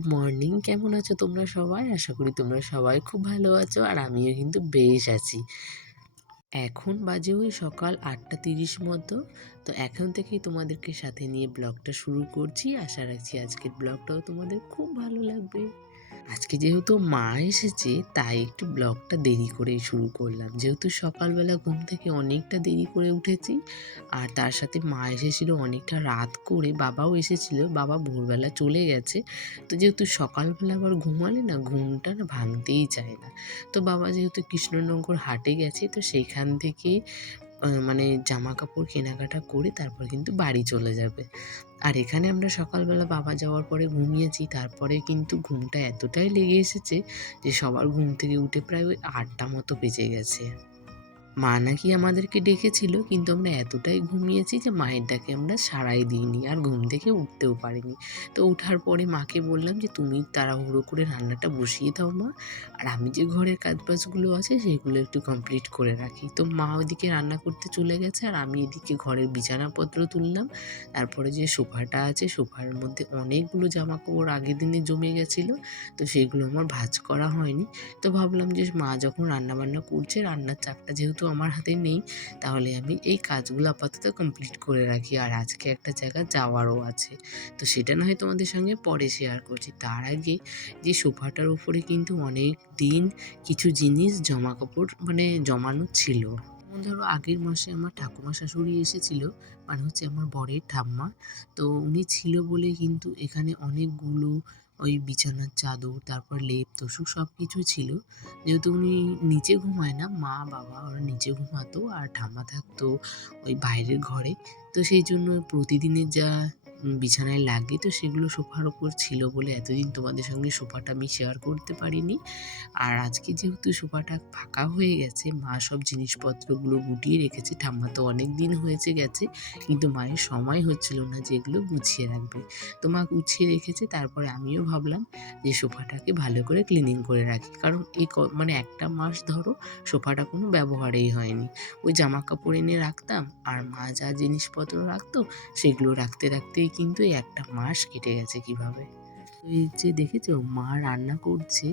Good morning. কেমন আছো তোমরা সবাই? আশা করি তোমরা সবাই খুব ভালো আছো আর আমিও কিন্তু বেশ আছি। এখন বাজে ওই সকাল ৮:৩০ মতো। তো এখন থেকেই তোমাদেরকে সাথে নিয়ে ব্লগটা শুরু করছি। আশা রাখছি আজকের ব্লগটাও তোমাদের খুব ভালো লাগবে। আজকে যেহেতু মা এসেছে তাই একটু ব্লগটা দেরি করেই শুরু করলাম। যেহেতু সকালবেলা ঘুম থেকে অনেকটা দেরি করে উঠেছি আর তার সাথে মা এসেছিল অনেকটা রাত করে, বাবাও এসেছিল। বাবা ভোরবেলা চলে গেছে। তো যেহেতু সকালবেলা আবার ঘুমালে না ঘুমটা না ভাঙতেই চায় না। তো বাবা যেহেতু কৃষ্ণনগর হাটে গেছে তো সেইখান থেকে মানে জামাকাপড় কেনাকাটা করে তারপর কিন্তু বাড়ি চলে যাবে। আর এখানে আমরা সকালবেলা বাবা যাওয়ার পরে ঘুমিয়েছি। তারপরে কিন্তু ঘুমটা এতটাই লেগে এসেছে যে সবার ঘুম থেকে উঠে প্রায় ওই ৮টা মতো বেজে গেছে। মা নাকি আমাদেরকে ডেকেছিল কিন্তু আমরা এতটাই ঘুমিয়েছি যে মায়ের ডাকে আমরা সাড়াই দিইনি আর ঘুম থেকে উঠতেও পারিনি। তো ওঠার পরে মাকে বললাম যে তুমি তাড়াহুড়ো করে রান্নাটা বসিয়ে দাও মা, আর আমি যে ঘরের কাজবাজগুলো আছে সেগুলো একটু কমপ্লিট করে রাখি। তো মা ওইদিকে রান্না করতে চলে গেছে আর আমি এদিকে ঘরের বিছানাপত্র তুললাম। তারপরে যে সোফাটা আছে সোফার মধ্যে অনেকগুলো জামাকাপড় আগের দিনে জমে গেছিলো, তো সেগুলো আমার ভাঁজ করা হয়নি। তো ভাবলাম যে মা যখন রান্নাবান্না করছে, রান্নার চাপটা যেহেতু আমার হাতে নেই, তাহলে আমি এই কাজগুলো আপাতত কমপ্লিট করে রাখি। আর আজকে একটা জায়গা যাওয়ারও আছে, তো সেটা না হয় তোমাদের সঙ্গে পরে শেয়ার করছি। তার আগে যে সোফাটার উপরে কিন্তু অনেক দিন কিছু জিনিস জামাকাপড় মানে জমানো ছিল। যেমন ধরো আগের মাসে আমার ঠাকুমা শাশুড়ি এসেছিল, মানে হচ্ছে আমার বরের ঠাম্মা। তো উনি ছিল বলে কিন্তু এখানে অনেকগুলো ওই বিছানার চাদর, তারপর লেপ তোশক সব কিছু ছিল। যেহেতু উনি নিচে ঘুমায় না, মা বাবা ওরা নিচে ঘুমাতো আর ঠাম্মা থাকতো ওই বাইরের ঘরে। তো সেই জন্য প্রতিদিনের যা বিছানায় লাগে তো সেগুলো সোফার ওপর ছিল বলে এতদিন তোমাদের সঙ্গে সোফাটা আমি শেয়ার করতে পারিনি। আর আজকে যেহেতু সোফাটা ফাঁকা হয়ে গেছে, মা সব জিনিসপত্রগুলো গুটিয়ে রেখেছে। ঠাম্মা তো অনেক দিন হয়েছে গেছে, কিন্তু মায়ের সময় হচ্ছিল না যে এগুলো গুছিয়ে রাখবে। তো মা গুছিয়ে রেখেছে। তারপরে আমিও ভাবলাম যে সোফাটাকে ভালো করে ক্লিনিং করে রাখি, কারণ এই মানে একটা মাস ধরো সোফাটা কোনো ব্যবহারেই হয়নি। ওই জামা কাপড় এনে রাখতাম আর মা যা জিনিসপত্র রাখতো সেগুলো রাখতে রাখতেই কিন্তু এই একটা মাস কেটে গেছে কিভাবে। এই যে দেখেছো মা রান্না করছে,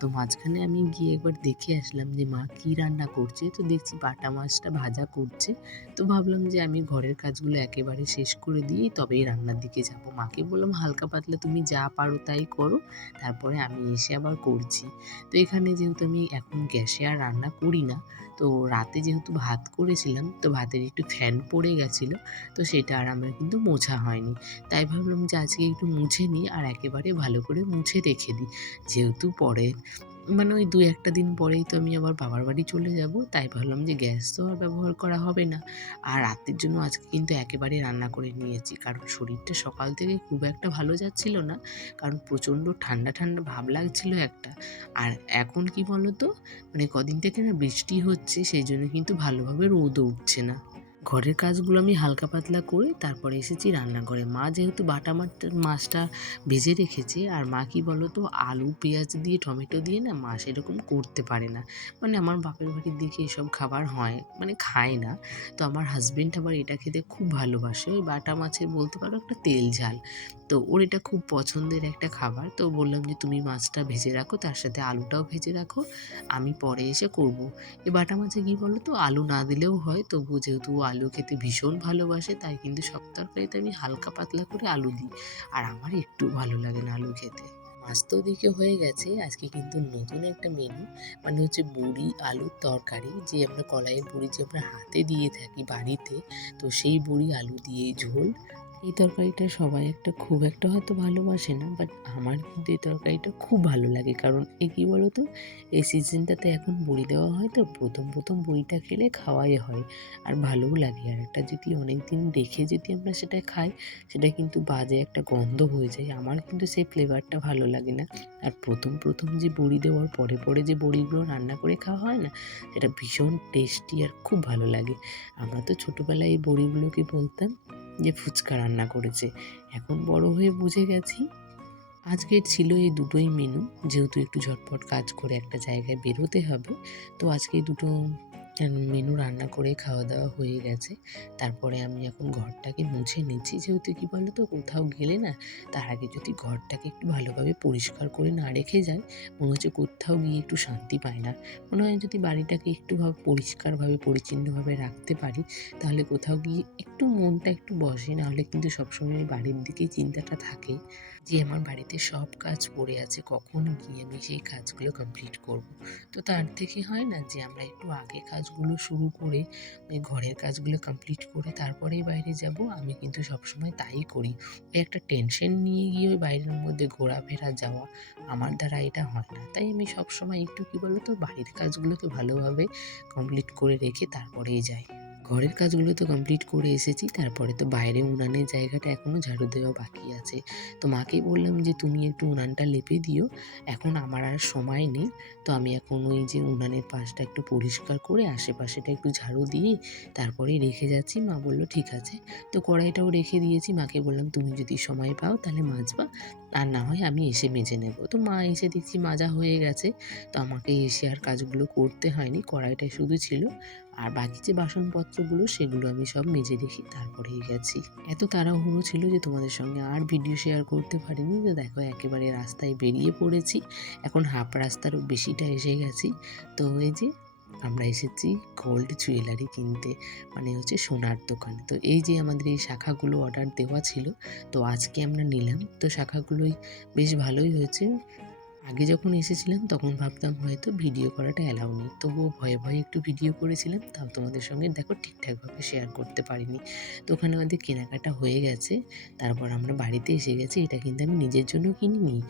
তো মাঝখানে আমি গিয়ে একবার দেখে আসলাম যে মা কি রান্না করছে। তো দেখছি বাটা মাছটা ভাজা করছে। তো ভাবলাম যে আমি ঘরের কাজগুলো একেবারে শেষ করে দিয়েই তবেই রান্নার দিকে যাব। মাকে বললাম হালকা পাতলা তুমি যা পারো তাই করো, তারপরে আমি এসে আবার করছি। তো এখানে যেহেতু আমি এখন গ্যাসে আর রান্না করি না, তো রাতে যেহেতু ভাত করেছিলাম তো ভাতের একটু ফ্যান পড়ে গেছিলো, তো সেটা আর আমার কিন্তু মোছা হয়নি। তাই ভাবলাম যে আজকে একটু মুছে নিই আর একেবারে ভালো করে মুছে রেখে দিই। যেহেতু পরে মানে ওই ২-১টা দিন পরেই তো আমি আবার বাবার বাড়ি চলে যাব, তাই ভাবলাম যে গ্যাস তো আর ব্যবহার করা হবে না। আর রাতের জন্য আজকে কিন্তু একেবারে রান্না করে নিয়েছি, কারণ শরীরটা সকাল থেকে খুব একটা ভালো যাচ্ছিল না, কারণ প্রচণ্ড ঠান্ডা ঠান্ডা ভাব লাগছিল একটা। আর এখন কি বলো তো, মানে কদিন থেকে না বৃষ্টি হচ্ছে সেই জন্য কিন্তু ভালোভাবে রোদও উঠছে না। ঘরের কাজগুলো আমি হালকা পাতলা করে তারপরে এসেছি রান্নাঘরে। মা যেহেতু বাটা মাছটা ভেজে রেখেছে, আর মা কি বলো তো আলু পেঁয়াজ দিয়ে টমেটো দিয়ে না মা সেরকম করতে পারে না। মানে আমার বাপের বাড়ির দিকে এসব খাবার হয় মানে খায় না। তো আমার হাজবেন্ড আবার এটা খেতে খুব ভালোবাসে, ওই বাটা মাছের বলতে পারো একটা তেল ঝাল। তো ওর এটা খুব পছন্দের একটা খাবার। তো বললাম যে তুমি মাছটা ভেজে রাখো, তার সাথে আলুটাও ভেজে রাখো, আমি পরে এসে করব। এই বাটা মাছে কী বলো তো আলু না দিলেও হয়, তবুও যেহেতু ও আলু খেতে ভীষণ ভালোবাসে তাই কিন্তু সব তরকারিতে আমি হালকা পাতলা করে আলু দিই। আর আমার একটু ভালো লাগে না আলু খেতে। মাছ তো ওদিকে হয়ে গেছে, আজকে কিন্তু নতুন একটা মেনু, মানে হচ্ছে বড়ি আলুর তরকারি। যে আমরা কলাইয়ের বড়ি যে আমরা হাতে দিয়ে থাকি বাড়িতে, তো সেই বড়ি আলু দিয়ে ঝোল। এই তরকারিটা সবাই একটা খুব একটা হয়তো ভালোবাসে না, বাট আমার কিন্তু এই তরকারিটা খুব ভালো লাগে। কারণ এ কী বলো তো, এই সিজনটাতে এখন বড়ি দেওয়া হয় তো প্রথম প্রথম বড়িটা খেলে খাওয়াই হয় আর ভালোও লাগে। আর একটা যদি অনেক দিন রেখে যদি আমরা সেটা খাই, সেটা কিন্তু বাজে একটা গন্ধ হয়ে যায়, আমার কিন্তু সেই ফ্লেভারটা ভালো লাগে না। আর প্রথম প্রথম যে বড়ি দেওয়ার পরে পরে যে বড়িগুলো রান্না করে খাওয়া হয় না, সেটা ভীষণ টেস্টি আর খুব ভালো লাগে। আমরা তো ছোটোবেলায় এই বড়িগুলোকে বলতাম যে ফুচকা রান্না করেছে। এখন বড় হয়ে বুঝে গেছি। আজকের ছিল এই দুটোই মেনু, যেহেতু একটু ঝটপট কাজ করে একটা জায়গায় বেরোতে হবে, তো আজকে এই দুটো মেনু রান্না করে খাওয়া দাওয়া হয়ে গেছে। তারপরে আমি এখন ঘরটাকে মুছে নিচ্ছি। যেহেতু কী বলো তো, কোথাও গেলে না তার আগে যদি ঘরটাকে একটু ভালোভাবে পরিষ্কার করে না রেখে যায়, মনে হচ্ছে কোথাও গিয়ে একটু শান্তি পায় না। মনে হয় যদি বাড়িটাকে একটুভাবে পরিষ্কারভাবে পরিচ্ছন্নভাবে রাখতে পারি, তাহলে কোথাও গিয়ে একটু মনটা একটু বসে। নাহলে কিন্তু সবসময় বাড়ির দিকেই চিন্তাটা থাকে যে আমার বাড়িতে সব কাজ পড়ে আছে, কখন গিয়ে আমি সেই কাজগুলো কমপ্লিট করব। তো তার থেকে হয় না যে আমরা একটু আগে কাজগুলো শুরু করে ওই ঘরের কাজগুলো কমপ্লিট করে তারপরেই বাইরে যাব। আমি কিন্তু সবসময় তাই করি। ওই একটা টেনশন নিয়ে গিয়ে ওই বাইরের মধ্যে ঘোরাফেরা যাওয়া আমার দ্বারা এটা হয় না। তাই আমি সবসময় একটু কী বলো তো, বাড়ির কাজগুলোকে ভালোভাবে কমপ্লিট করে রেখে তারপরেই যাই। ঘরের কাজগুলো তো কমপ্লিট করে এসেছি। তারপরে তো বাইরে উনানের জায়গাটা এখনও ঝাড়ু দেওয়া বাকি আছে। তো মাকে বললাম যে, "তুমি একটু উনানটা লেপে দিও। এখন আমার আর সময় নেই। তো আমি এখন ওই যে উনানের পাশটা একটু পরিষ্কার করে আশেপাশেটা একটু ঝাড়ু দিয়ে তারপরেই রেখে যাচ্ছি।" মা বলল, "ঠিক আছে।" তো কড়াইটাও রেখে দিয়েছি। মাকে বললাম, "তুমি যদি সময় পাও তাহলে মাজবা। আর না হয় আমি এসে মেজে নেব।" তো মা এসে দেখছি মাজা হয়ে গেছে। তো আমাকে এসে আর কাজগুলো করতে হয়নি। কড়াইটা শুধু ছিল। আর বাকি যে বাসনপত্রগুলো সেগুলো আমি সব মেজে রেখে তারপরেই গেছি। এত তাড়াহুড়ো ছিল যে তোমাদের সঙ্গে আর ভিডিও শেয়ার করতে পারিনি। তো দেখো একেবারে রাস্তায় বেরিয়ে পড়েছি। এখন হাফ রাস্তারও বেশিটা এসে গেছি। তো এই যে আমরা এসেছি গোল্ড জুয়েলারি কিনতে, মানে হচ্ছে সোনার দোকানে। তো এই যে আমাদের এই শাখাগুলো অর্ডার দেওয়া ছিল, তো আজকে আমরা নিলাম। তো শাখাগুলোই বেশ ভালোই হয়েছে। আগে যখন এসেছিলাম তখন ভাবতাম হয়তো ভিডিও করাটা অ্যালাউ নেই। তবুও ভয়ে, ভয়ে একটু ভিডিও করেছিলাম। তাও তোমাদের সঙ্গে দেখো ঠিকঠাকভাবে শেয়ার করতে পারিনি। তো ওখানে আমাদের কেনাকাটা হয়ে গেছে। তারপর আমরা বাড়িতে এসে গেছি। এটা কিন্তু আমি নিজের জন্য কিনিনি।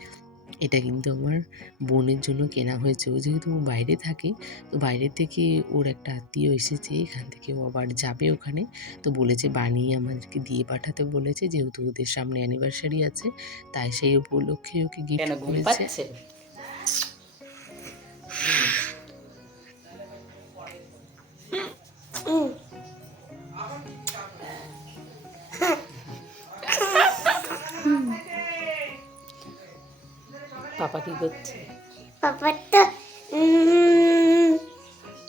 এটা কিন্তু আমার বোনের জন্য কেনা হয়েছে। ও যেহেতু বাইরে থাকে, তো বাইরে থেকে ওর একটা আত্মীয় এসেছে। এখান থেকে ও আবার যাবে ওখানে। তো বলেছে বানিয়ে আমাদেরকে দিয়ে পাঠাতে বলেছে। যেহেতু ওদের সামনে অ্যানিভার্সারি আছে, তাই সেই উপলক্ষে ওকে গিফট কেন ঘুম করেছে। পাচ্ছে? পাপা কি করছে? পাপা তো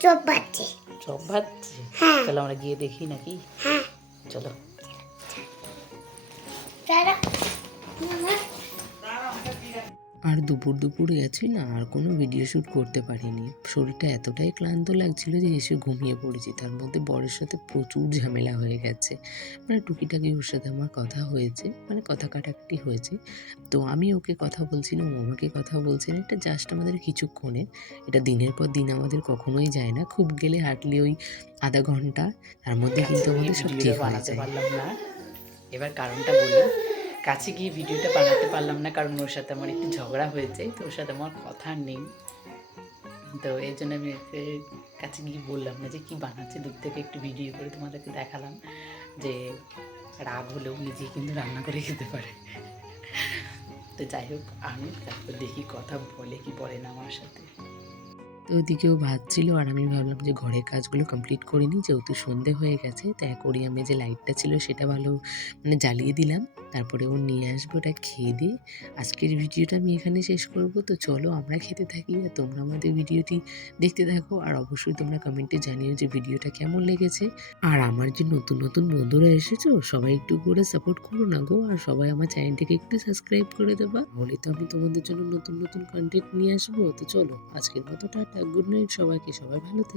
চোখ বাচ্ছে। চপ ভাজছে? হ্যাঁ। চলো আমরা গিয়ে দেখি নাকি। হ্যাঁ, চলো। দাঁড়া। আর দুপুর গেছি না, আর কোনো ভিডিও শ্যুট করতে পারিনি। শরীরটা এতটাই ক্লান্ত লাগছিল যে এসে ঘুমিয়ে পড়েছি। তার মধ্যে বরের সাথে প্রচুর ঝামেলা হয়ে গেছে। মানে টুকিটাকি ওর সাথে আমার কথা হয়েছে, মানে কথা কাটাকাটি হয়েছে। তো আমি ওকে কথা বলছিলাম, ও আমাকে কথা বলছেন। এটা জাস্ট আমাদের কিছুক্ষণের। এটা দিনের পর দিন আমাদের কখনোই যায় না। খুব গেলে হার্ডলি ওই আধা ঘন্টা। তার মধ্যে কিন্তু কাছে গিয়ে আমাদের সব ভিডিওটা ঠিক হয়ে বানাতে যায়। পারলাম না। এবার কারণটা বলি। কাছে গিয়ে ভিডিওটা বানাতে পারলাম না কারণ ওর সাথে আমার একটু ঝগড়া হয়েছে। তো ওর সাথে আমার কথা নেই। তো এই জন্য আমি ওকে কাছে গিয়ে বললাম না যে কী বানাচ্ছি, দূর থেকে একটু ভিডিও করে তোমাদেরকে দেখালাম যে রাগ হলেও নিজেই কিন্তু রান্না করে খেতে পারে। তো যাই হোক, আমি তারপর দেখি কথা বলে কি বলে না আমার সাথে। তো ওদিকেও ভাজছিল আর আমি ভাবলাম যে ঘরের কাজগুলো কমপ্লিট করে নিই, যেহেতু সন্ধে হয়ে গেছে। তো অ্যাকোরিয়ামে যে লাইটটা ছিল সেটা ভালো মানে জ্বালিয়ে দিলাম। তারপরে ও নিয়ে আসবে, ওটা খেয়ে দিয়ে আজকের ভিডিওটা আমি এখানে শেষ করব। তো চলো আমরা খেতে থাকি আর তোমরা আমাদের ভিডিওটি দেখতে থাকো। আর অবশ্যই তোমরা কমেন্টে জানিও যে ভিডিওটা কেমন লেগেছে। আর আমার যে নতুন নতুন বন্ধুরা এসেছো, সবাই একটু করে সাপোর্ট করো না গো। আর সবাই আমার চ্যানেলটিকে একটু সাবস্ক্রাইব করে দেবা, তাহলে তো আমি তোমাদের জন্য নতুন নতুন কন্টেন্ট নিয়ে আসবো। তো চলো আজকের মতো টাটা, গুড নাইট সবাইকে। সবাই ভালো থেকো।